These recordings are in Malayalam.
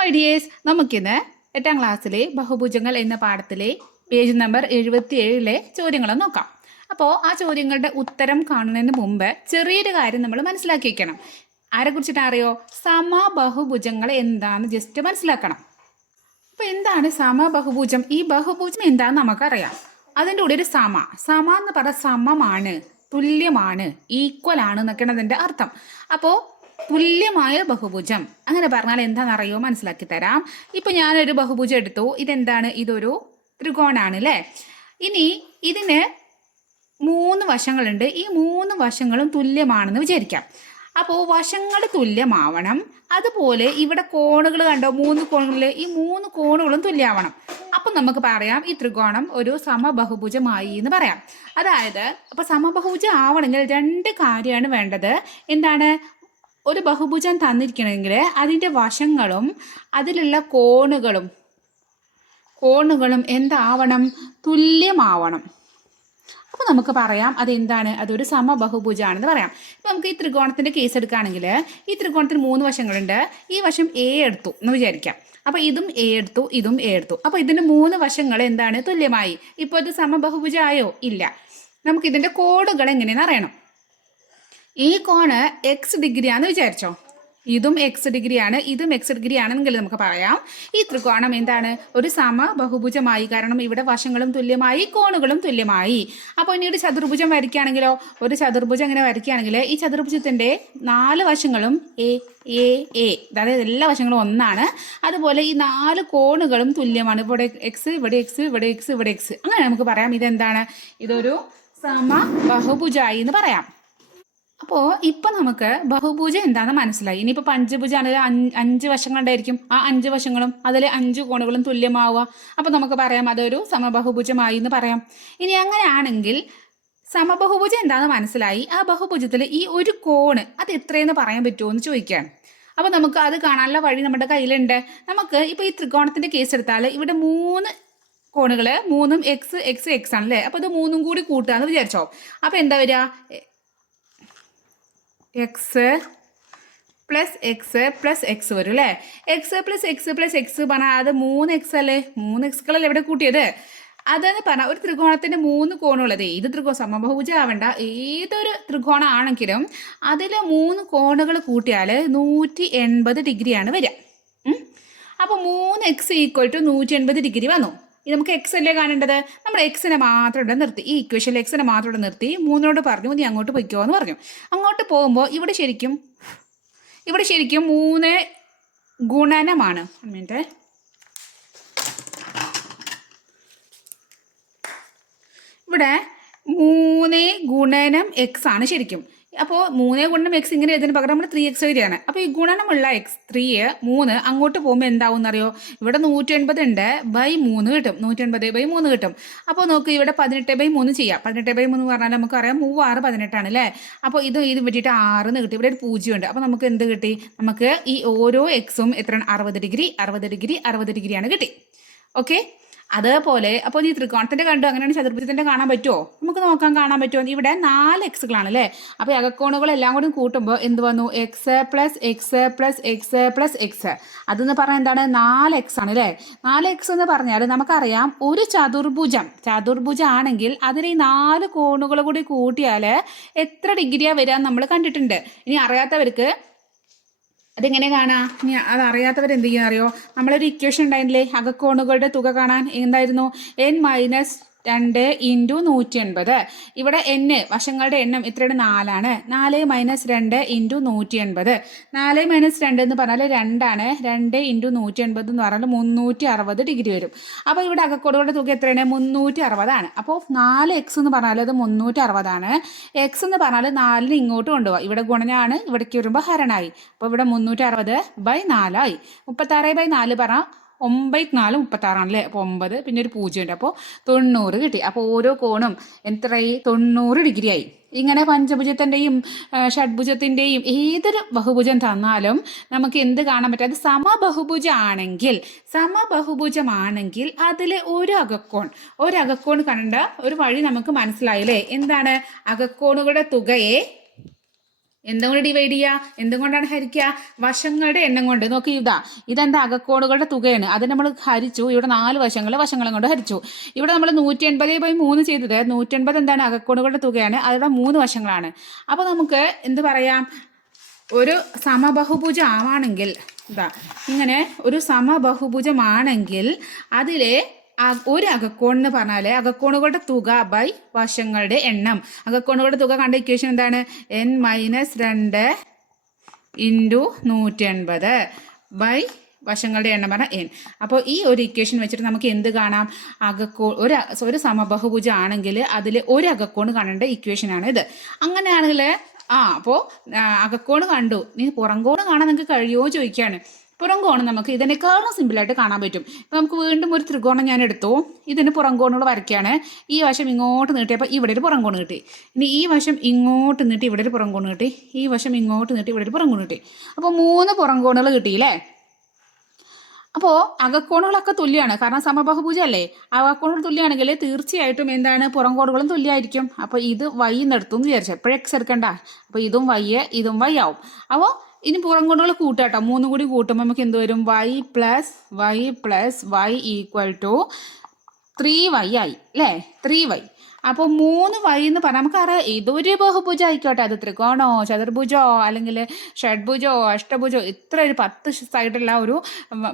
മൈ ഡിയേഴ്സ്, നമുക്കിന്ന് 8ാം ക്ലാസ്സിലെ ബഹുഭുജങ്ങൾ എന്ന പാഠത്തിലെ പേജ് നമ്പർ 77 ചോദ്യങ്ങൾ നോക്കാം. അപ്പോൾ ആ ചോദ്യങ്ങളുടെ ഉത്തരം കാണുന്നതിന് മുമ്പ് ചെറിയൊരു കാര്യം നമ്മൾ മനസ്സിലാക്കി വെക്കണം. ആരെ കുറിച്ചിട്ട് അറിയോ? സമബഹുഭുജങ്ങൾ എന്താണെന്ന് ജസ്റ്റ് മനസ്സിലാക്കണം. അപ്പോൾ എന്താണ് സമബഹുഭുജം? ഈ ബഹുഭുജം എന്താണെന്ന് നമുക്കറിയാം. അതിൻ്റെ കൂടെ ഒരു സമ എന്ന് പറഞ്ഞാൽ സമമാണ്, തുല്യമാണ്, ഈക്വൽ ആണ് എന്നൊക്കെയാണ് അതിൻ്റെ അർത്ഥം. അപ്പോൾ തുല്യമായ ബഹുഭുജം അങ്ങനെ പറഞ്ഞാൽ എന്താണെന്നറിയോ? മനസ്സിലാക്കി തരാം. ഇപ്പൊ ഞാനൊരു ബഹുഭുജം എടുത്തു. ഇതെന്താണ്? ഇതൊരു ത്രികോണാണ് അല്ലേ? ഇനി ഇതിന് 3 വശങ്ങളുണ്ട്. ഈ 3 വശങ്ങളും തുല്യമാണെന്ന് വിചാരിക്കാം. അപ്പോൾ വശങ്ങൾ തുല്യമാവണം. അതുപോലെ ഇവിടെ കോണുകൾ കണ്ടോ? 3 കോണുകൾ. ഈ 3 കോണുകളും തുല്യമാവണം. അപ്പം നമുക്ക് പറയാം ഈ ത്രികോണം ഒരു സമബഹുഭുജമായി എന്ന് പറയാം. അതായത് അപ്പൊ സമബഹുഭുജം ആവണമെങ്കിൽ 2 കാര്യമാണ് വേണ്ടത്. എന്താണ്? ഒരു ബഹുഭുജം തന്നിരിക്കണമെങ്കിൽ അതിൻ്റെ വശങ്ങളും അതിലുള്ള കോണുകളും എന്താവണം? തുല്യമാവണം. അപ്പോൾ നമുക്ക് പറയാം അതെന്താണ്? അതൊരു സമബഹുഭുജാണെന്ന് പറയാം. ഇപ്പം നമുക്ക് ഈ ത്രികോണത്തിൻ്റെ കേസ് എടുക്കുകയാണെങ്കിൽ ഈ ത്രികോണത്തിന് 3 വശങ്ങളുണ്ട്. ഈ വശം എ എടുത്തു എന്ന് വിചാരിക്കാം. അപ്പോൾ ഇതും എ എടുത്തു, ഇതും എ എടുത്തു. അപ്പോൾ ഇതിൻ്റെ 3 വശങ്ങൾ എന്താണ്? തുല്യമായി. ഇപ്പോൾ ഇത് സമബഹുഭുജമായോ? ഇല്ല. നമുക്കിതിൻ്റെ കോണുകൾ എങ്ങനെയെന്ന് അറിയണം. ഈ കോണ് എക്സ് ഡിഗ്രിയാന്ന് വിചാരിച്ചോ. ഇതും എക്സ് ഡിഗ്രിയാണ്, ഇതും എക്സ് ഡിഗ്രി ആണെങ്കിൽ നമുക്ക് പറയാം ഈ ത്രികോണം എന്താണ്? ഒരു സമബഹുഭുജമായി. കാരണം ഇവിടെ വശങ്ങളും തുല്യമായി, കോണുകളും തുല്യമായി. അപ്പോൾ ഇനി ഒരു ചതുർഭുജം വരയ്ക്കുകയാണെങ്കിലോ? ഒരു ചതുർഭുജം ഇങ്ങനെ വരയ്ക്കുകയാണെങ്കിൽ ഈ ചതുർഭുജത്തിന്റെ 4 വശങ്ങളും എ എ എ, അതായത് എല്ലാ വശങ്ങളും ഒന്നാണ്. അതുപോലെ ഈ 4 കോണുകളും തുല്യമാണ്. ഇവിടെ എക്സ്, ഇവിടെ എക്സ്, ഇവിടെ എക്സ്, ഇവിടെ എക്സ്. അങ്ങനെ നമുക്ക് പറയാം ഇതെന്താണ്? ഇതൊരു സമബഹുഭുജായി എന്ന് പറയാം. അപ്പോൾ ഇപ്പം നമുക്ക് ബഹുഭുജം എന്താണെന്ന് മനസ്സിലായി. ഇനിയിപ്പോൾ പഞ്ചഭുജാണെങ്കിൽ 5 വശങ്ങളുണ്ടായിരിക്കും. ആ 5 വശങ്ങളും അതിൽ 5 കോണുകളും തുല്യമാവുക. അപ്പോൾ നമുക്ക് പറയാം അതൊരു സമബഹുഭുജമായി എന്ന് പറയാം. ഇനി അങ്ങനെയാണെങ്കിൽ സമബഹുഭുജം എന്താണെന്ന് മനസ്സിലായി. ആ ബഹുഭുജത്തിൽ ഈ ഒരു കോണ് അത് എത്രയെന്ന് പറയാൻ പറ്റുമോ എന്ന് ചോദിക്കുകയാണ്. അപ്പോൾ നമുക്ക് അത് കാണാനുള്ള വഴി നമ്മുടെ കയ്യിലുണ്ട്. നമുക്ക് ഇപ്പോൾ ഈ ത്രികോണത്തിൻ്റെ കേസ് എടുത്താൽ ഇവിടെ 3 കോണുകൾ, 3ഉം എക്സ് എക്സ് എക്സ് ആണല്ലേ. അപ്പോൾ ഇത് 3ഉം കൂടി കൂട്ടുകയെന്ന് വിചാരിച്ചോ. അപ്പോൾ എന്താ വരിക? X plus X plus X വരും അല്ലേ. X plus X plus X പറഞ്ഞാൽ അത് 3x അല്ലേ. 3xകളല്ലേ എവിടെ കൂട്ടിയത്? അതെന്ന് പറഞ്ഞാൽ ഒരു ത്രികോണത്തിൻ്റെ 3 കോണുള്ളത്. ഏത് സമബഹുഭുജം ആവണ്ട, ഏതൊരു ത്രികോണം ആണെങ്കിലും അതിൽ 3 കോണുകൾ കൂട്ടിയാൽ 180 ഡിഗ്രിയാണ് വരിക. അപ്പോൾ 3x = 180 ഡിഗ്രി വന്നു. ഇത് നമുക്ക് എക്സ് അല്ലേ കാണേണ്ടത്. നമ്മൾ എക്സിനെ മാത്രം ഇവിടെ നിർത്തി. ഈ ഇക്വേഷനിൽ എക്സിനെ മാത്രം ഇവിടെ നിർത്തി 3നോട് പറഞ്ഞു നീ അങ്ങോട്ട് പൊയ്ക്കോ എന്ന് പറഞ്ഞു. അങ്ങോട്ട് പോകുമ്പോൾ ഇവിടെ ശരിക്കും 3 ഗുണനമാണ്. മിനിറ്റ്. ഇവിടെ 3 ഗുണനം എക്സ് ആണ് ശരിക്കും. അപ്പോൾ 3 ഗുണനം എക്സ് ഇങ്ങനെ ഇതിന് പകരം നമ്മൾ 3x വരികയാണ്. അപ്പോൾ ഈ ഗുണനമുള്ള എക്സ് 3 അങ്ങോട്ട് പോകുമ്പോൾ എന്താവും എന്നറിയോ? ഇവിടെ 180 ഉണ്ട് ബൈ 3 കിട്ടും. 180/3 കിട്ടും. അപ്പോൾ നോക്ക് ഇവിടെ 18/3 ചെയ്യാം. 18/3 പറഞ്ഞാൽ നമുക്കറിയാം 3 6 18 അല്ലേ. അപ്പോൾ ഇത് പറ്റിയിട്ട് 6 കിട്ടി. ഇവിടെ ഒരു 0 ഉണ്ട്. അപ്പോൾ നമുക്ക് എന്ത് കിട്ടി? നമുക്ക് ഈ ഓരോ എക്സും എത്രയാണ്? 60 ഡിഗ്രി 60 ഡിഗ്രി 60 ഡിഗ്രിയാണ് കിട്ടി. ഓക്കെ. അതേപോലെ അപ്പോൾ ഈ ത്രികോണത്തിന്റെ കണ്ടു. അങ്ങനെയാണ് ചതുർഭുജത്തിന്റെ കാണാൻ പറ്റുമോ? നമുക്ക് നോക്കാൻ കാണാൻ പറ്റുമോ? ഇവിടെ 4 എക്സുകളാണ് അല്ലേ. അപ്പോൾ അകക്കോണുകളെല്ലാം കൂടി കൂട്ടുമ്പോൾ എന്ത് വന്നു? X plus X plus X plus X. അതെന്ന് പറഞ്ഞാൽ എന്താണ്? 4x ആണ് അല്ലേ. 4x എന്ന് പറഞ്ഞാൽ നമുക്കറിയാം ഒരു ചതുർഭുജം ആണെങ്കിൽ അതിൽ ഈ 4 കോണുകൾ കൂടി കൂട്ടിയാൽ എത്ര ഡിഗ്രിയാണ് വരിക നമ്മൾ കണ്ടിട്ടുണ്ട്. ഇനി അറിയാത്തവർക്ക് അതെങ്ങനെ കാണാം? ഇനി അതറിയാത്തവർ എന്ത് ചെയ്യുന്ന അറിയോ? നമ്മളൊരു ഇക്വേഷൻ ഉണ്ടായിരുന്നില്ലേ അകക്കോണുകളുടെ തുക കാണാൻ? എന്തായിരുന്നു? n-2 × 180. ഇവിടെ വശങ്ങളുടെ എണ്ണം എത്രയാണ്? 4 ആണ്. 4 - 2 × 180. 4 - 2 എന്ന് പറഞ്ഞാൽ 2 ആണ്. 2 × 180 എന്ന് പറഞ്ഞാൽ 360 ഡിഗ്രി വരും. അപ്പോൾ ഇവിടെ അകക്കോണുകളുടെ തുക എത്രയാണ്? 360 ആണ്. അപ്പോൾ 4x എന്ന് പറഞ്ഞാൽ അത് 360 ആണ്. എക്സ് എന്ന് പറഞ്ഞാൽ 4 ഇങ്ങോട്ട് കൊണ്ടുപോകാം. ഇവിടെ ഗുണനാണ്, ഇവിടേക്ക് വരുമ്പോൾ ഹരണായി. അപ്പോൾ ഇവിടെ 360/4 ആയി. 36/4 പറഞ്ഞാൽ 9×4 36 ആണല്ലേ. അപ്പോൾ 9 പിന്നെ ഒരു 0 ഉണ്ട്. അപ്പോൾ 90 കിട്ടി. അപ്പോൾ ഓരോ കോണും എത്രയായി? 90 ഡിഗ്രി ആയി. ഇങ്ങനെ പഞ്ചഭുജത്തിൻ്റെയും ഷഡ്ഭുജത്തിൻ്റെയും ഏതൊരു ബഹുഭുജം തന്നാലും നമുക്ക് എന്ത് കാണാൻ പറ്റും? അത് സമബഹുഭുജമാണെങ്കിൽ അതിൽ ഒരു അകക്കോൺ കണ്ട ഒരു വഴി നമുക്ക് മനസ്സിലായില്ലേ. എന്താണ്? അകക്കോണുകളുടെ തുകയെ എന്തുകൊണ്ട് ഡിവൈഡ് ചെയ്യുക, എന്തുകൊണ്ടാണ് ഹരിക്കുക? വശങ്ങളുടെ എണ്ണം കൊണ്ട്. നോക്കി, ഇതെന്താ അകക്കോണുകളുടെ തുകയാണ്. അത് നമ്മൾ ഹരിച്ചു. ഇവിടെ 4 വശങ്ങളും കൊണ്ട് ഹരിച്ചു. ഇവിടെ നമ്മൾ 180/3 ചെയ്തത് 180 എന്താണ് അകക്കോണുകളുടെ തുകയാണ്, അതിവിടെ 3 വശങ്ങളാണ്. അപ്പോൾ നമുക്ക് എന്ത് പറയാം, ഒരു സമബഹുഭുജം ആവാണെങ്കിൽ ഇങ്ങനെ ഒരു സമബഹുഭുജമാണെങ്കിൽ അതിലെ ഒരു അകക്കോൺ എന്ന് പറഞ്ഞാൽ അകക്കോണുകളുടെ തുക ബൈ വശങ്ങളുടെ എണ്ണം. അകക്കോണുകളുടെ തുക കണ്ട ഇക്വേഷൻ എന്താണ്? n-2 ഇൻറ്റു 180 ബൈ വശങ്ങളുടെ എണ്ണം പറഞ്ഞാൽ n. അപ്പോൾ ഈ ഒരു ഇക്വേഷൻ വെച്ചിട്ട് നമുക്ക് എന്ത് കാണാം? ഒരു സമബഹുഭുജം ആണെങ്കിൽ അതിൽ ഒരു അകക്കോണ് കാണേണ്ട ഇക്വേഷനാണ് ഇത്. അങ്ങനെയാണെങ്കിൽ അപ്പോൾ അകക്കോണ് കണ്ടു, നീ പുറംകോണ് കാണാൻ നിങ്ങൾക്ക് കഴിയുമോ ചോദിക്കുകയാണ്. പുറംകോണ് നമുക്ക് ഇതിനേക്കാളും സിമ്പിളായിട്ട് കാണാൻ പറ്റും. ഇപ്പം നമുക്ക് വീണ്ടും ഒരു ത്രികോണം ഞാൻ എടുത്തു, ഇതിന് പുറംകോണുകൾ വരയ്ക്കുകയാണ്. ഈ വശം ഇങ്ങോട്ട് നീട്ടിയപ്പോൾ ഇവിടെ ഒരു പുറംകോണ് കിട്ടി. ഇനി ഈ വശം ഇങ്ങോട്ട് നീട്ടി ഇവിടെ ഒരു പുറംകോണ് കിട്ടി. ഈ വശം ഇങ്ങോട്ട് നീട്ടി ഇവിടെ ഒരു പുറംകോണ് കിട്ടി. അപ്പോൾ 3 പുറംകോണുകൾ കിട്ടിയില്ലേ? അപ്പോൾ അകക്കോണുകളൊക്കെ തുല്യമാണ്, കാരണം സമബഹുഭുജം അല്ലേ. അകക്കോണുകൾ തുല്യമാണെങ്കിൽ തീർച്ചയായിട്ടും എന്താണ്, പുറംകോണുകളും തുല്യമായിരിക്കും. അപ്പോൾ ഇത് വൈ എന്നെടുത്തു വിചാരിച്ചു, എപ്പോഴും എക്സ് എടുക്കണ്ട. അപ്പോൾ ഇതും വൈ ഇതും വൈ ആവും. അപ്പോൾ ഇനി പുറംകോണുകൾ കൂട്ടാട്ടോ, 3 കൂടി കൂട്ടുമ്പോൾ നമുക്ക് എന്ത് വരും? y plus y equal to 3y ആയി അല്ലേ? 3y. അപ്പോൾ 3y എന്ന് പറഞ്ഞാൽ നമുക്കറിയാം ഇതൊരു ബഹുഭുജം ആയിക്കോട്ടെ, അത് ത്രികോണോ ചതുർഭുജോ അല്ലെങ്കിൽ ഷഡ്ഭുജോ അഷ്ടഭുജോ ഇത്ര ഒരു 10 സൈഡുള്ള ഒരു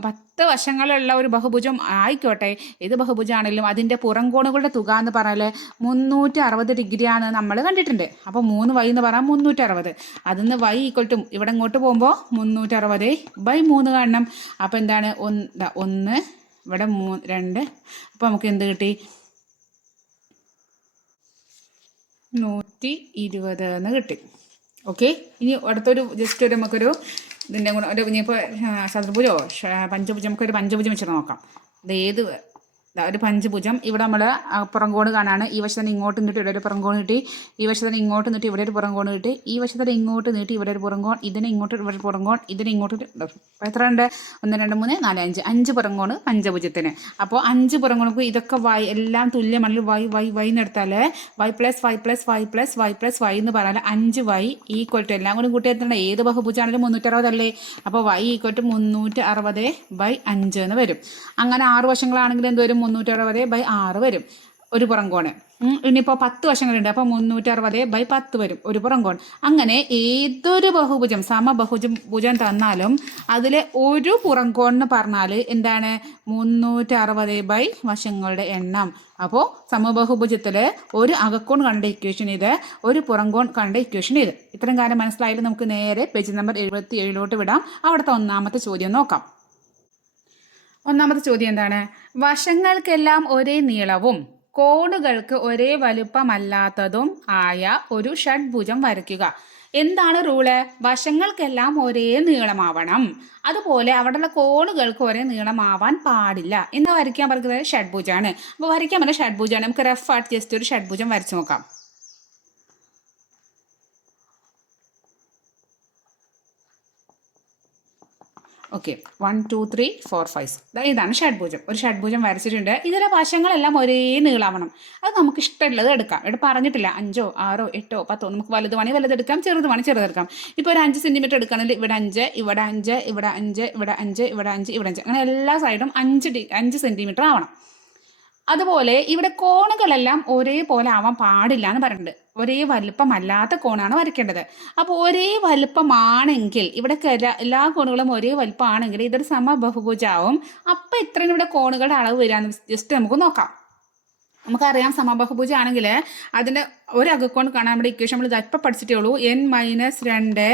10 വശങ്ങളുള്ള ഒരു ബഹുഭുജം ആയിക്കോട്ടെ, ഏത് ബഹുഭുജമാണെങ്കിലും അതിൻ്റെ പുറംകോണുകളുടെ തുക എന്ന് പറഞ്ഞാൽ 360 ഡിഗ്രിയാണ് നമ്മൾ കണ്ടിട്ടുണ്ട്. അപ്പോൾ 3y എന്ന് പറഞ്ഞാൽ 360. അതിന്ന് y ഈക്വൽ ടു ഇവിടെ ഇങ്ങോട്ട് പോകുമ്പോൾ 360/3 കാണണം. അപ്പോൾ എന്താണ് 1 ഇവിടെ 2. അപ്പോൾ നമുക്ക് എന്ത് കിട്ടി? 120 എന്ന് കിട്ടി. ഓക്കെ, ഇനി അടുത്തൊരു ജസ്റ്റ് നമുക്കൊരു ഇതിൻ്റെ കൂടെ ഒരു ഇനിയിപ്പോൾ ചതുർഭുജോ പഞ്ചഭുജം, നമുക്കൊരു പഞ്ചഭുജം വെച്ചിട്ട് നോക്കാം. ഇത് ഏത് ഒരു പഞ്ചഭുജം. ഇവിടെ നമ്മൾ പുറംകോണ് കാണാണ്. ഈ വശത്തിന് ഇങ്ങോട്ട് നീട്ടി ഇവിടെ ഒരു പുറംകോണ് കിട്ടി. ഈ വശത്തിന് ഇങ്ങോട്ട് നീട്ടി ഇവിടെ ഒരു പുറംകോണ് കിട്ടി. ഈ വശത്തിന് ഇങ്ങോട്ട് നീട്ടി ഇവിടെ ഒരു പുറംകോൺ, ഇതിനെ ഇങ്ങോട്ട് ഇവിടെ ഒരു പുറംകോൺ, ഇതിനെ ഇങ്ങോട്ട് എത്ര ഉണ്ട്? 1 2 3 4 5 5 പുറംകോണ് പഞ്ചഭുജത്തിന്. അപ്പോൾ 5 പുറംകോണക്ക് ഇതൊക്കെ വൈ എല്ലാം തുല്യമാണെങ്കിൽ വൈ എന്നെടുത്താൽ y പ്ലസ് y എന്ന് പറഞ്ഞാൽ 5y ഈക്വൽ ടു എല്ലാം കൂടി കൂട്ടി എത്തണം. ഏത് ബഹുഭുജാണെങ്കിലും 360 അല്ലേ? അപ്പോൾ y ഈക്വൽ ടു 360/5 എന്ന് വരും. അങ്ങനെ 6 വശങ്ങളാണെങ്കിൽ എന്ത് വരും? 360/6 വരും ഒരു പുറംകോണ്. ഇനിയിപ്പോൾ 10 വശങ്ങളുണ്ട്, അപ്പോൾ 360/10 വരും ഒരു പുറംകോൺ. അങ്ങനെ ഏതൊരു ബഹുഭുജം സമബഹുഭുജം തന്നാലും അതിലെ ഒരു പുറംകോൺ എന്ന് പറഞ്ഞാൽ എന്താണ്? 360 വശങ്ങളുടെ എണ്ണം. അപ്പോൾ സമബഹുഭുജത്തിൽ ഒരു അകക്കോൺ കണ്ട ഇക്വേഷൻ ഇത്, ഒരു പുറംകോൺ കണ്ട ഇക്വേഷൻ ഇത്. ഇത്രയും കാര്യം മനസ്സിലായാലും നമുക്ക് നേരെ പേജ് നമ്പർ 77 വിടാം. അവിടുത്തെ ഒന്നാമത്തെ ചോദ്യം നോക്കാം. ഒന്നാമത്തെ ചോദ്യം എന്താണ്? വശങ്ങൾക്കെല്ലാം ഒരേ നീളവും കോണുകൾക്ക് ഒരേ വലുപ്പമല്ലാത്തതും ആയ ഒരു ഷഡ്ഭുജം വരയ്ക്കുക. എന്താണ് റൂള്? വശങ്ങൾക്കെല്ലാം ഒരേ നീളമാവണം, അതുപോലെ അവിടെയുള്ള കോണുകൾക്ക് ഒരേ നീളമാവാൻ പാടില്ല. എന്ന് വരയ്ക്കാൻ പറയുന്നത് ഷഡ്ഭുജാണ്. അപ്പോൾ വരയ്ക്കാൻ പറഞ്ഞ ഷഡ്ഭുജാണ്. നമുക്ക് റഫായിട്ട് ജസ്റ്റ് ഒരു ഷഡ്ഭുജം വരച്ചു നോക്കാം. ഓക്കെ, 1 2 3 4 5 ഇതാണ് ഷഡ്ഭുജം. ഒരു ഷഡ്ഭുജം വരച്ചിട്ടുണ്ട്. ഇതിലെ വശങ്ങളെല്ലാം ഒരേ നീളമാവണം. അത് നമുക്ക് ഇഷ്ടമുള്ളത് എടുക്കാം. ഇവിടെ പറഞ്ഞിട്ടില്ല 5 6 8 10. നമുക്ക് വലുത് വേണമെങ്കിൽ വലുതെടുക്കാം, ചെറുത് വേണമെങ്കിൽ ചെറുതെടുക്കാം. ഇപ്പോൾ ഒരു 5 സെൻറ്റിമീറ്റർ എടുക്കുകയാണെങ്കിൽ ഇവിടെ 5 ഇവിടെ 5 ഇവിടെ 5 ഇവിടെ 5 ഇവിടെ 5 ഇവിടെ 5 അങ്ങനെ എല്ലാ സൈഡും 5 സെൻറ്റിമീറ്റർ ആവണം. അതുപോലെ ഇവിടെ കോണുകളെല്ലാം ഒരേപോലെ ആവാൻ പാടില്ല എന്ന് പറഞ്ഞിട്ടുണ്ട്. ഒരേ വലുപ്പമല്ലാത്ത കോണാണ് വരയ്ക്കേണ്ടത്. അപ്പോൾ ഒരേ വലുപ്പമാണെങ്കിൽ ഇവിടെ എല്ലാ കോണുകളും ഒരേ വലുപ്പമാണെങ്കിൽ ഇതൊരു സമബഹുഭുജാവും. അപ്പം ഇത്രയും ഇവിടെ കോണുകളുടെ അളവ് വരാമെന്ന് ജസ്റ്റ് നമുക്ക് നോക്കാം. നമുക്കറിയാം സമബഹുഭുജാണെങ്കിൽ അതിൻ്റെ ഒരു അകക്കോൺ കാണാൻ നമ്മുടെ ഇക്വേഷൻ നമ്മൾ ഇപ്പം പഠിച്ചിട്ടേ ഉള്ളൂ. n-2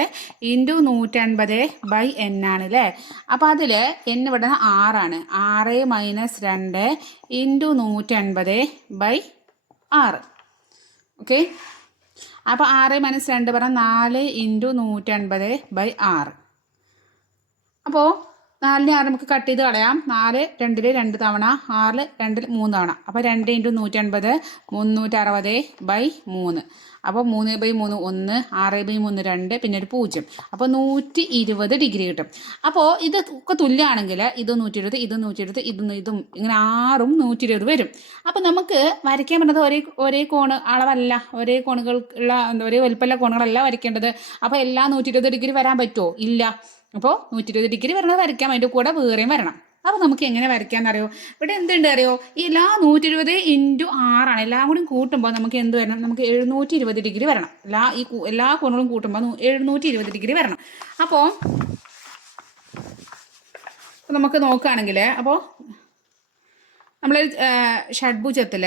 ഇൻറ്റു 180/n ആണ് അല്ലേ? അപ്പോൾ അതിൽ n ഇവിടെ 6ആണ്. 6 - 2 ഇൻറ്റു 180/6. ഓക്കെ, അപ്പോൾ 6 - 2 പറഞ്ഞാൽ 4 ഇൻറ്റു 180/6. അപ്പോൾ 4നെ 6 നമുക്ക് കട്ട് ചെയ്ത് കളയാം. 4 2 2 തവണ, 6 2 3 തവണ. അപ്പോൾ 2 × 180 360/3. അപ്പോൾ 3/3 1, 6/3 2, പിന്നെ ഒരു 0. അപ്പോൾ 120 ഡിഗ്രി കിട്ടും. അപ്പോൾ ഇത് ഒക്കെ തുല്യമാണെങ്കിൽ ഇത് 120, ഇത് 120, ഇതും ഇങ്ങനെ 6ഉം 120 വരും. അപ്പോൾ നമുക്ക് വരയ്ക്കാൻ പറ്റുന്നത് ഒരേ കോണ് അളവല്ല, ഒരേ കോണുകൾ ഉള്ള ഒരേ വലുപ്പമുള്ള കോണുകളല്ല വരയ്ക്കേണ്ടത്. അപ്പോൾ എല്ലാം 120 ഡിഗ്രി വരാൻ പറ്റുമോ? ഇല്ല. അപ്പോൾ 120 ഡിഗ്രി വരണത് വരയ്ക്കാം, അതിൻ്റെ കൂടെ വേറെയും വരണം. അപ്പോൾ നമുക്ക് എങ്ങനെ വരയ്ക്കാമെന്നറിയോ? ഇവിടെ എന്തുണ്ട് അറിയോ? ഈ എല്ലാ 120 × 6 എല്ലാം കൂടി കൂട്ടുമ്പോൾ നമുക്ക് എന്ത് വരണം? നമുക്ക് 720 ഡിഗ്രി വരണം. എല്ലാ കോണുകളും കൂട്ടുമ്പോൾ 720 ഡിഗ്രി വരണം. അപ്പോൾ നമുക്ക് നോക്കുകയാണെങ്കിൽ, അപ്പോൾ നമ്മൾ ഷഡ്ഭുജത്തിൽ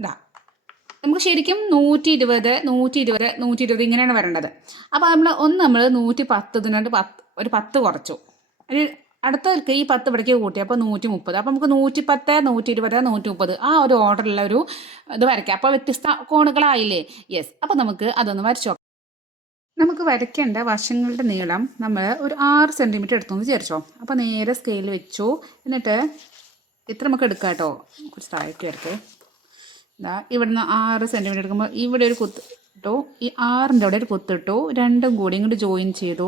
ഇതാ നമുക്ക് ശരിക്കും 120 120 120 ഇങ്ങനെയാണ് വരേണ്ടത്. അപ്പോൾ നമ്മൾ 110 ഇതിനോട് 10 കുറച്ചു, അടുത്തവർക്ക് ഈ 10 ഇവിടേക്ക് കൂട്ടി, അപ്പോൾ 130. അപ്പോൾ നമുക്ക് 110 120 130 ആ ഒരു ഓർഡറിലുള്ള ഒരു ഇത് വരയ്ക്കാം. അപ്പോൾ വ്യത്യസ്ത കോണുകളായില്ലേ? യെസ്. അപ്പോൾ നമുക്ക് അതൊന്ന് വരച്ചു നോക്കാം. നമുക്ക് വരയ്ക്കേണ്ട വശങ്ങളുടെ നീളം നമ്മൾ ഒരു 6 സെൻറ്റിമീറ്റർ എടുത്തു വിചാരിച്ചോ. അപ്പോൾ നേരെ സ്കെയിൽ വെച്ചു. എന്നിട്ട് ഇത്ര നമുക്ക് എടുക്കാം കേട്ടോ, കുറച്ച് താഴേക്ക് വരട്ടെ. ഇവിടുന്ന് 6 സെൻറ്റിമീറ്റർ എടുക്കുമ്പോൾ ഇവിടെ ഒരു കുത്ത് ഇട്ടു, ഈ 6ൻ്റെ അവിടെ ഒരു കുത്തിട്ടു, രണ്ടും കൂടി ഇങ്ങോട്ട് ജോയിൻ ചെയ്തു.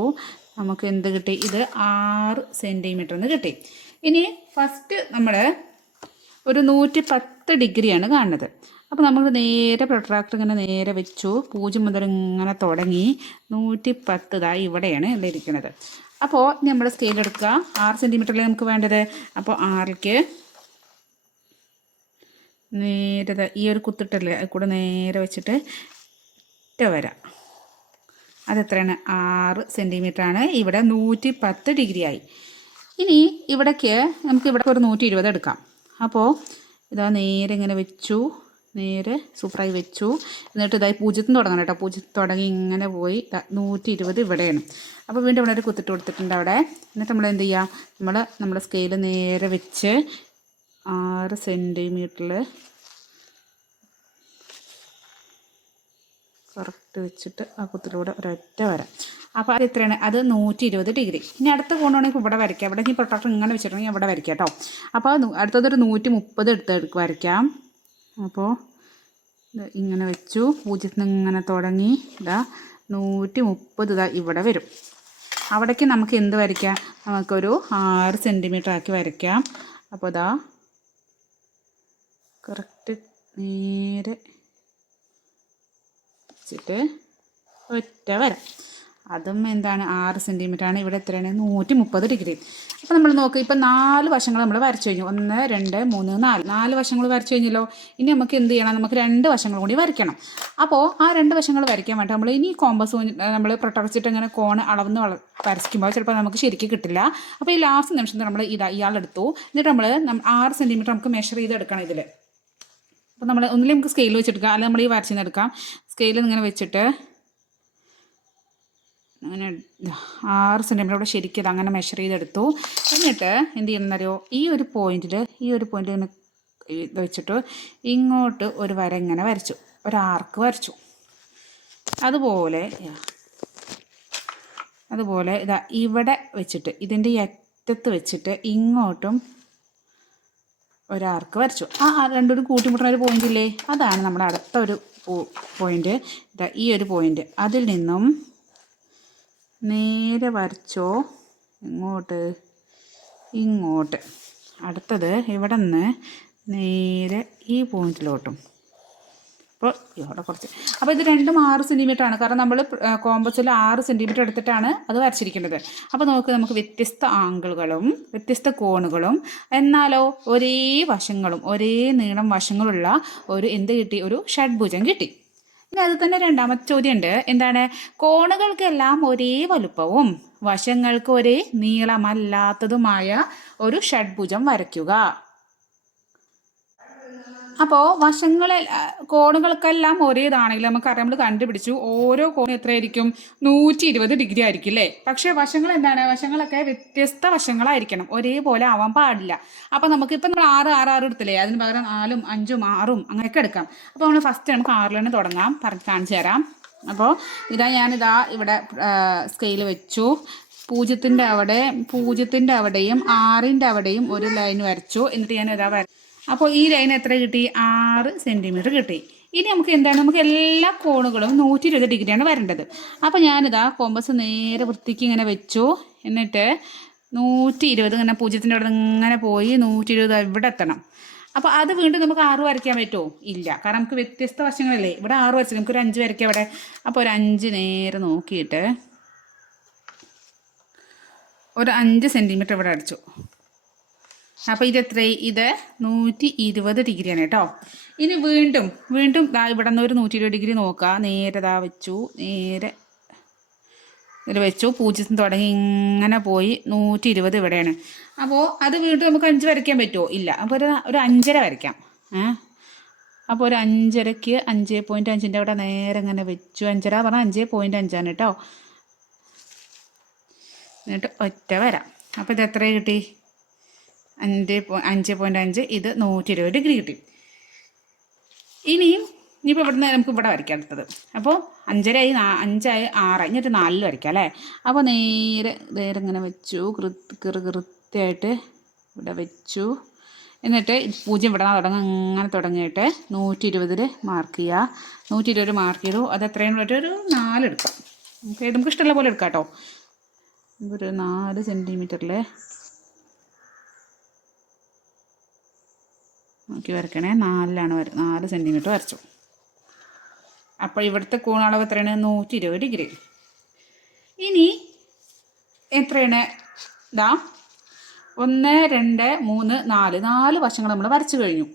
നമുക്ക് എന്ത് കിട്ടി? ഇത് 6 സെൻറ്റിമീറ്റർ എന്ന് കിട്ടി. ഇനി ഫസ്റ്റ് നമ്മൾ ഒരു 110 ഡിഗ്രിയാണ് കാണുന്നത്. അപ്പോൾ നമ്മൾ നേരെ പ്രൊട്രാക്ടർ ഇങ്ങനെ നേരെ വെച്ചു, 0 മുതൽ ഇങ്ങനെ തുടങ്ങി 110 ഇവിടെയാണ് ഇരിക്കുന്നത്. അപ്പോൾ ഇനി നമ്മൾ സ്കെയിൽ എടുക്കുക. 6 സെൻറ്റിമീറ്ററിൽ നമുക്ക് വേണ്ടത്. അപ്പോൾ 6ക്ക് നേരെ ഈ ഒരു കുത്തിട്ടല്ലേ അത് കൂടെ നേരെ വെച്ചിട്ട് വരാം. അതെത്രയാണ്? 6 സെൻറ്റിമീറ്ററാണ്. ഇവിടെ 110 ഡിഗ്രി ആയി. ഇനി ഇവിടേക്ക് നമുക്ക് ഇവിടെ ഒരു 120 എടുക്കാം. അപ്പോൾ ഇതാ നേരെ ഇങ്ങനെ വെച്ചു, നേരെ സൂപ്പറായി വെച്ചു. എന്നിട്ട് ഇതായി 0 തുടങ്ങണം കേട്ടോ. 0 തുടങ്ങി ഇങ്ങനെ പോയി 120 ഇവിടെയാണ്. അപ്പോൾ വീണ്ടും ഇവിടെ ഒരു കുത്തിട്ട് കൊടുത്തിട്ടുണ്ട് അവിടെ. എന്നിട്ട് നമ്മൾ എന്ത് ചെയ്യാം? നമ്മുടെ സ്കെയിൽ നേരെ വെച്ച് 6 സെൻറ്റിമീറ്ററിൽ കറക്റ്റ് വെച്ചിട്ട് ആ കുത്തിലൂടെ ഒരൊറ്റ വരാം. അപ്പോൾ അത് എത്രയാണ്? അത് 120 ഡിഗ്രി. ഇനി അടുത്ത കോണാണെങ്കിൽ ഇവിടെ വരയ്ക്കാം. ഇവിടെ ഈ പ്രൊട്ടക്ടർ ഇങ്ങനെ വെച്ചിട്ടുണ്ടെങ്കിൽ ഇവിടെ വരയ്ക്കാം കേട്ടോ. അപ്പോൾ അടുത്തതൊരു 130 എടുത്ത് വരയ്ക്കാം. അപ്പോൾ ഇങ്ങനെ വെച്ചു, 0 ഇങ്ങനെ തുടങ്ങി 130 ഇവിടെ വരും. അവിടേക്ക് നമുക്ക് എന്ത് വരയ്ക്കാം? നമുക്കൊരു 6 സെൻറ്റിമീറ്റർ ആക്കി വരയ്ക്കാം. അപ്പോൾ കറക്റ്റ് നേരെ വെച്ചിട്ട് ഒറ്റ വരാം. അതും എന്താണ്? 6 സെൻറ്റിമീറ്ററാണ്. ഇവിടെ എത്രയാണ്? 130 ഡിഗ്രി. അപ്പോൾ നമ്മൾ നോക്കുക, ഇപ്പോൾ 4 വശങ്ങൾ നമ്മൾ വരച്ചു കഴിഞ്ഞു. 1 2 3 4 വശങ്ങൾ വരച്ചു കഴിഞ്ഞല്ലോ. ഇനി നമുക്ക് എന്ത് ചെയ്യണം? നമുക്ക് 2 വശങ്ങൾ കൂടി വരയ്ക്കണം. അപ്പോൾ ആ 2 വശങ്ങൾ വരയ്ക്കാൻ വേണ്ടി നമ്മൾ ഇനി കോമ്പസ് നമ്മൾ പ്രൊട്ടക്ടർ ഇങ്ങനെ കോണ് അളന്ന് വരയ്ക്കുമ്പോൾ ചിലപ്പോൾ നമുക്ക് ശരിക്കും കിട്ടില്ല. അപ്പോൾ ഈ ലാസ്റ്റ് നിമിഷത്തിൽ നമ്മൾ ഇയാളെടുത്തു. എന്നിട്ട് നമ്മൾ 6 സെൻറ്റിമീറ്റർ നമുക്ക് മെഷർ ചെയ്തെടുക്കണം ഇതിൽ. അപ്പോൾ നമ്മൾ ഒന്നിലും നമുക്ക് സ്കെയിൽ വെച്ചെടുക്കാം, അല്ലെങ്കിൽ നമ്മൾ ഈ വരച്ചിൽ എടുക്കാം. സ്കെയിൽ ഇങ്ങനെ വെച്ചിട്ട് അങ്ങനെ 6 സെൻറ്റിമീറ്റർ ഇവിടെ ശരിക്കും ഇത് അങ്ങനെ മെഷർ ചെയ്തെടുത്തു. എന്നിട്ട് എന്ത് ചെയ്യണമെന്നറിയോ? ഈ ഒരു പോയിന്റിൽ ഇങ്ങനെ ഇത് വെച്ചിട്ട് ഇങ്ങോട്ട് ഒരു വര ഇങ്ങനെ വരച്ചു, ഒരു ആർക്ക് വരച്ചു. അതുപോലെ ഇതാ ഇവിടെ വെച്ചിട്ട് ഇതിൻ്റെ അറ്റത്ത് വെച്ചിട്ട് ഇങ്ങോട്ടും ഒരാർക്ക് വരച്ചു. രണ്ടും കൂട്ടിമുട്ടുന്ന ഒരു പോയിന്റ് ഇല്ലേ? അതാണ് നമ്മുടെ അടുത്ത ഒരു പോയിന്റ്. ഇതാ ഈ ഒരു പോയിന്റ്. അതിൽ നിന്നും നേരെ വരച്ചോ ഇങ്ങോട്ട്. അടുത്തത് ഇവിടെ നിന്ന് നേരെ ഈ പോയിന്റിലോട്ടും. അപ്പോൾ ഇവിടെ കുറച്ച്. അപ്പോൾ ഇത് രണ്ടും 6 സെൻറ്റിമീറ്ററാണ്. കാരണം നമ്മൾ കോമ്പസിൽ 6 സെൻറ്റിമീറ്റർ എടുത്തിട്ടാണ് അത് വരച്ചിരിക്കുന്നത്. അപ്പോൾ നമുക്ക് വ്യത്യസ്ത ആംഗിളുകളും വ്യത്യസ്ത കോണുകളും എന്നാലോ ഒരേ വശങ്ങളും ഒരേ നീളം വശങ്ങളുള്ള എന്ത് കിട്ടി? ഒരു ഷഡ്ഭുജം കിട്ടി. ഇനി അത് തന്നെ രണ്ടാമത്തെ ചോദ്യമുണ്ട്. എന്താണ്? കോണുകൾക്കെല്ലാം ഒരേ വലുപ്പവും വശങ്ങൾക്ക് ഒരേ നീളമല്ലാത്തതുമായ ഒരു ഷഡ്ഭുജം വരയ്ക്കുക. അപ്പോൾ വശങ്ങളെ കോണുകൾക്കെല്ലാം ഒരേതാണെങ്കിൽ നമുക്കറിയാം, നമ്മൾ കണ്ടുപിടിച്ചു ഓരോ കോണും എത്രയായിരിക്കും, 120 ഡിഗ്രി ആയിരിക്കും അല്ലേ. പക്ഷേ വശങ്ങൾ എന്താണ്, വശങ്ങളൊക്കെ വ്യത്യസ്ത വശങ്ങളായിരിക്കണം, ഒരേപോലെ ആവാൻ പാടില്ല. അപ്പോൾ നമുക്കിപ്പോൾ നമ്മൾ 6 6 6 എടുത്തില്ലേ, അതിന് പകരം 4ഉം 5ഉം 6ഉം അങ്ങനെയൊക്കെ എടുക്കാം. അപ്പോൾ നമ്മൾ ഫസ്റ്റ് നമുക്ക് 6 തന്നെ തുടങ്ങാം, കാണിച്ചു തരാം. അപ്പോൾ ഞാനിതാ ഇവിടെ സ്കെയിൽ വെച്ചു. 0-ൻ്റെ അവിടെയും 6-ൻ്റെ അവിടെയും ഒരു ലൈൻ വരച്ചു. എന്നിട്ട് ഞാനിതാ അപ്പോൾ ഈ ലൈൻ എത്ര കിട്ടി, 6 സെൻറ്റിമീറ്റർ കിട്ടി. ഇനി നമുക്ക് എന്താണ്, നമുക്ക് എല്ലാ കോണുകളും 120 ഡിഗ്രിയാണ് വരേണ്ടത്. അപ്പോൾ ഞാനിതാ കോമ്പസ് നേരെ വൃത്തിക്ക് ഇങ്ങനെ വെച്ചു. എന്നിട്ട് 120 ഇങ്ങനെ 0-ൻ്റെ അവിടെ ഇങ്ങനെ പോയി 120 ഇവിടെ എത്തണം. അപ്പോൾ അത് വീണ്ടും നമുക്ക് 6 വരയ്ക്കാൻ പറ്റുമോ, ഇല്ല. കാരണം നമുക്ക് വ്യത്യസ്ത വശങ്ങളല്ലേ. ഇവിടെ 6 വരച്ചു, നമുക്കൊരു 5 വരയ്ക്കാം അവിടെ. അപ്പോൾ ഒരു 5 നേരെ നോക്കിയിട്ട് ഒരു 5 സെൻറ്റിമീറ്റർ ഇവിടെ അടിച്ചു. അപ്പോൾ ഇത് എത്രയായി, ഇത് 120 ഡിഗ്രിയാണ് കേട്ടോ. ഇനി വീണ്ടും ഇവിടെ നിന്ന് ഒരു 120 ഡിഗ്രി നോക്കുക. നേരെ വെച്ചു, നേരെ ഇതിൽ വെച്ചു. 0 തുടങ്ങി ഇങ്ങനെ പോയി 120 ഇവിടെയാണ്. അപ്പോൾ അത് വീണ്ടും നമുക്ക് 5 വരയ്ക്കാൻ പറ്റുമോ, ഇല്ല. അപ്പോൾ ഒരു 5.5 വരയ്ക്കാം. അപ്പോൾ ഒരു 5.5ക്ക് 5.5ൻ്റെ അവിടെ നേരെ ഇങ്ങനെ വെച്ചു. 5.5 പറഞ്ഞാൽ 5.5 ആണ് കേട്ടോ. എന്നിട്ട് ഒറ്റ വരാം. അപ്പോൾ ഇത് എത്ര കിട്ടി, 5.5. ഇത് 120 ഡിഗ്രി കിട്ടി. ഇനിയിപ്പോൾ ഇവിടുന്ന് നമുക്ക് ഇവിടെ വരയ്ക്കാം അടുത്തത്. അപ്പോൾ 5.5 5 6 എന്നിട്ട് 4 വരയ്ക്കാം അല്ലേ. അപ്പോൾ നേരെ ഇങ്ങനെ വെച്ചു, കൃത്യമായിട്ട് ഇവിടെ വെച്ചു. എന്നിട്ട് 0 ഇവിടെ തുടങ്ങും, അങ്ങനെ തുടങ്ങിയിട്ട് 120 മാർക്ക് ചെയ്യുക. 120 മാർക്ക് ചെയ്തു. അത് എത്രയാണ്, ഒരു 4 എടുക്കാം. നമുക്ക് ഇഷ്ടമുള്ള പോലെ എടുക്കാം കേട്ടോ. ഒരു 4 സെൻറ്റിമീറ്ററിൽ നോക്കി വരയ്ക്കണേ. 4 സെൻറ്റിമീറ്റർ വരച്ചു. അപ്പോൾ ഇവിടുത്തെ കോണളവ് എത്രയാണ്, 120 ഡിഗ്രി. ഇനി എത്രയാണ്, 1 2 3 4 വശങ്ങൾ നമ്മൾ വരച്ചു കഴിഞ്ഞു.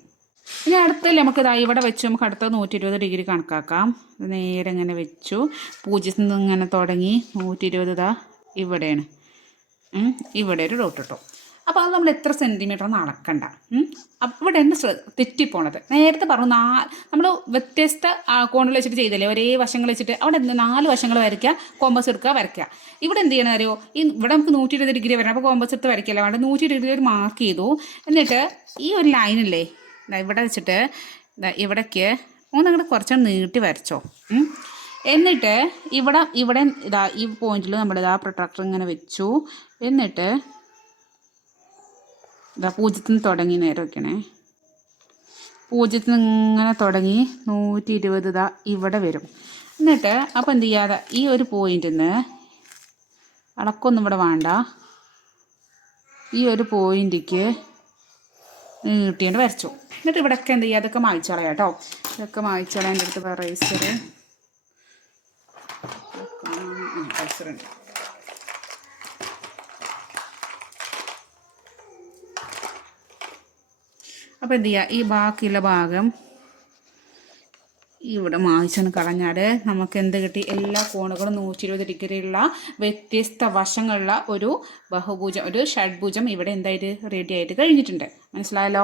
ഇനി അടുത്തല്ലേ നമുക്ക് ഇവിടെ വെച്ച് നമുക്ക് അടുത്ത 120 ഡിഗ്രി കണക്കാക്കാം. നേരെ ഇങ്ങനെ വെച്ചു. 0 നിന്ന് ഇങ്ങനെ തുടങ്ങി 120 ഇവിടെയാണ്. ഇവിടെ ഒരു ഡോട്ട് ഇട്ടു. അപ്പോൾ അത് നമ്മൾ എത്ര സെൻറ്റിമീറ്റർ എന്ന് അളക്കണ്ട. ഇവിടെ തന്നെ തെറ്റിപ്പോണത്. നേരത്തെ പറഞ്ഞു നമ്മൾ വ്യത്യസ്ത കോണുകൾ വെച്ചിട്ട് ചെയ്തല്ലേ, ഒരേ വശങ്ങൾ വെച്ചിട്ട് അവിടെ 4 വശങ്ങൾ വരയ്ക്കുക, കോമ്പസ് എടുക്കുക, വരയ്ക്കുക. ഇവിടെ എന്ത് ചെയ്യണം അറിയോ, ഇവിടെ നമുക്ക് 120 ഡിഗ്രി വരണം. അപ്പോൾ കോമ്പസ് എടുത്ത് വരയ്ക്കല്ല, വേണ്ട 120 ഡിഗ്രി മാർക്ക് ചെയ്തു. എന്നിട്ട് ഈ ഒരു ലൈനില്ലേ ഇവിടെ വെച്ചിട്ട് ഇവിടേക്ക് അങ്ങോട്ട് കുറച്ച് നീട്ടി വരച്ചോ. എന്നിട്ട് ഇവിടെ ഈ പോയിന്റിൽ നമ്മൾ പ്രൊട്രാക്ടർ ഇങ്ങനെ വെച്ചു. എന്നിട്ട് 0 നിന്ന് തുടങ്ങി നേരെ വയ്ക്കണേ. 0 നിന്ന് ഇങ്ങനെ തുടങ്ങി 120 ഇവിടെ വരും. എന്നിട്ട് അപ്പോൾ എന്ത് ചെയ്യാതെ ഈ ഒരു പോയിന്റിൽ നിന്ന് അളക്കൊന്നും ഇവിടെ വേണ്ട, ഈ ഒരു പോയിന്റിക്ക് നീട്ടിയിട്ട് വരച്ചു. എന്നിട്ട് ഇവിടെയൊക്കെ എന്ത് ചെയ്യുക, അതൊക്കെ മായ്ച്ചളയാം കേട്ടോ. ഇതൊക്കെ മായ്ച്ചളയാൻ എൻ്റെ അടുത്ത് റൈസറുണ്ട്. അപ്പോൾ എന്ത് ചെയ്യുക, ഈ ബാക്കിയുള്ള ഭാഗം ഇവിടെ മായ്ച്ചൊന്ന് കളഞ്ഞാൽ നമുക്ക് എന്ത് കിട്ടി, എല്ലാ കോണുകളും 120 ഡിഗ്രിയുള്ള വ്യത്യസ്ത വശങ്ങളുള്ള ഒരു ബഹുഭുജം, ഒരു ഷഡ്ഭുജം ഇവിടെ എന്തായിട്ട് റെഡി ആയിട്ട് കഴിഞ്ഞിട്ടുണ്ട്. മനസ്സിലായല്ലോ.